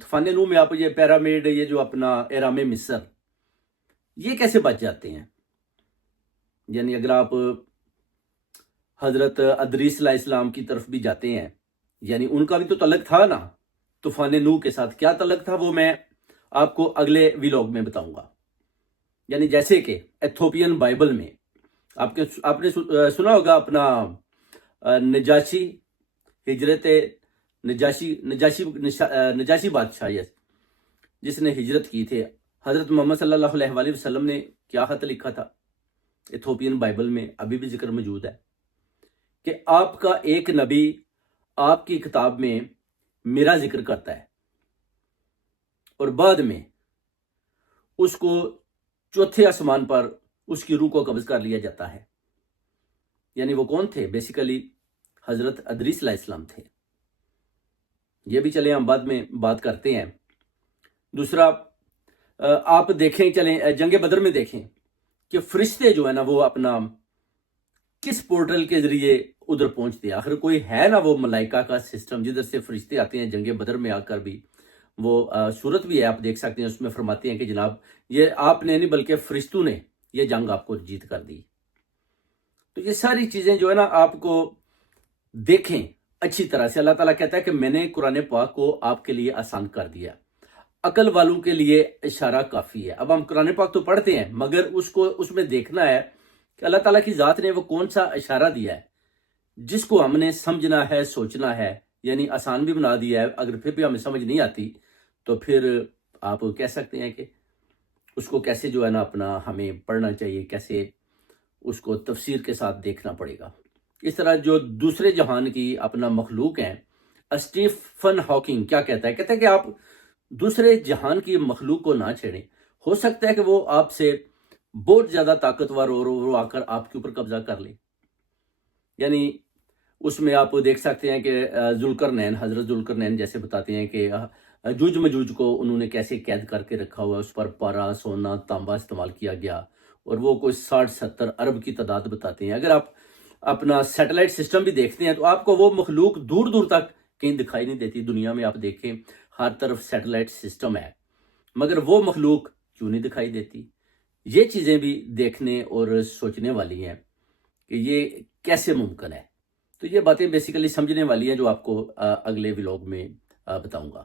طوفان نوح میں آپ یہ پیرامڈ، یہ جو اپنا اہرام مصر، یہ کیسے بچ جاتے ہیں؟ یعنی اگر آپ حضرت ادریس علیہ السلام کی طرف بھی جاتے ہیں، یعنی ان کا بھی تو تعلق تھا نا طوفان نوح کے ساتھ. کیا تعلق تھا وہ میں آپ کو اگلے ویلاگ میں بتاؤں گا. یعنی جیسے کہ ایتھوپین بائبل میں آپ نے سنا ہوگا اپنا نجاشی ہجرت نجاشی بادشاہ جس نے ہجرت کی تھے. حضرت محمد صلی اللہ علیہ وآلہ وسلم نے کیا خط لکھا تھا؟ ایتھوپین بائبل میں ابھی بھی ذکر موجود ہے کہ آپ کا ایک نبی آپ کی کتاب میں میرا ذکر کرتا ہے اور بعد میں اس کو چوتھے آسمان پر اس کی روح کو قبض کر لیا جاتا ہے. یعنی وہ کون تھے؟ بیسیکلی حضرت ادریس علیہ السلام تھے. یہ بھی چلیں ہم بعد میں بات کرتے ہیں. دوسرا آپ دیکھیں، چلیں جنگ بدر میں دیکھیں کہ فرشتے جو ہے نا وہ اپنا کس پورٹل کے ذریعے ادھر پہنچتے ہیں. آخر کوئی ہے نا وہ ملائکہ کا سسٹم جدھر سے فرشتے آتے ہیں. جنگ بدر میں آ کر بھی وہ صورت بھی ہے، آپ دیکھ سکتے ہیں. اس میں فرماتے ہیں کہ جناب یہ آپ نے نہیں بلکہ فرشتوں نے یہ جنگ آپ کو جیت کر دی. تو یہ ساری چیزیں جو ہے نا آپ کو دیکھیں اچھی طرح سے. اللہ تعالیٰ کہتا ہے کہ میں نے قرآن پاک کو آپ کے لیے آسان کر دیا. عقل والوں کے لیے اشارہ کافی ہے. اب ہم قرآن پاک تو پڑھتے ہیں مگر اس میں دیکھنا ہے کہ اللہ تعالیٰ کی ذات نے وہ کون سا اشارہ دیا ہے جس کو ہم نے سمجھنا ہے، سوچنا ہے. یعنی آسان بھی بنا دیا ہے. اگر پھر بھی ہمیں سمجھ نہیں آتی تو پھر آپ کہہ سکتے ہیں کہ اس کو کیسے جو ہے نا اپنا ہمیں پڑھنا چاہیے، کیسے اس کو تفسیر کے ساتھ دیکھنا پڑے گا. اس طرح جو دوسرے جہان کی اپنا مخلوق ہیں، اسٹیفن ہاکنگ کیا کہتا ہے؟ کہتا ہے کہ آپ دوسرے جہان کی مخلوق کو نہ چھیڑیں. ہو سکتا ہے کہ وہ آپ سے بہت زیادہ طاقتور اور وہ آ کر آپ کے اوپر قبضہ کر لے. یعنی اس میں آپ دیکھ سکتے ہیں کہ حضرت ذوالقرنین جیسے بتاتے ہیں کہ جوج مجوج کو انہوں نے کیسے قید کر کے رکھا ہوا ہے. اس پر پارا، سونا، تانبا استعمال کیا گیا اور وہ کوئی 60-70 ارب کی تعداد بتاتے ہیں. اگر آپ اپنا سیٹلائٹ سسٹم بھی دیکھتے ہیں تو آپ کو وہ مخلوق دور دور تک کہیں دکھائی نہیں دیتی. دنیا میں آپ دیکھیں ہر طرف سیٹلائٹ سسٹم ہے مگر وہ مخلوق کیوں نہیں دکھائی دیتی؟ یہ چیزیں بھی دیکھنے اور سوچنے والی ہیں کہ یہ کیسے ممکن ہے. تو یہ باتیں بیسیکلی سمجھنے والی ہیں جو آپ کو اگلے ولاگ میں بتاؤں گا.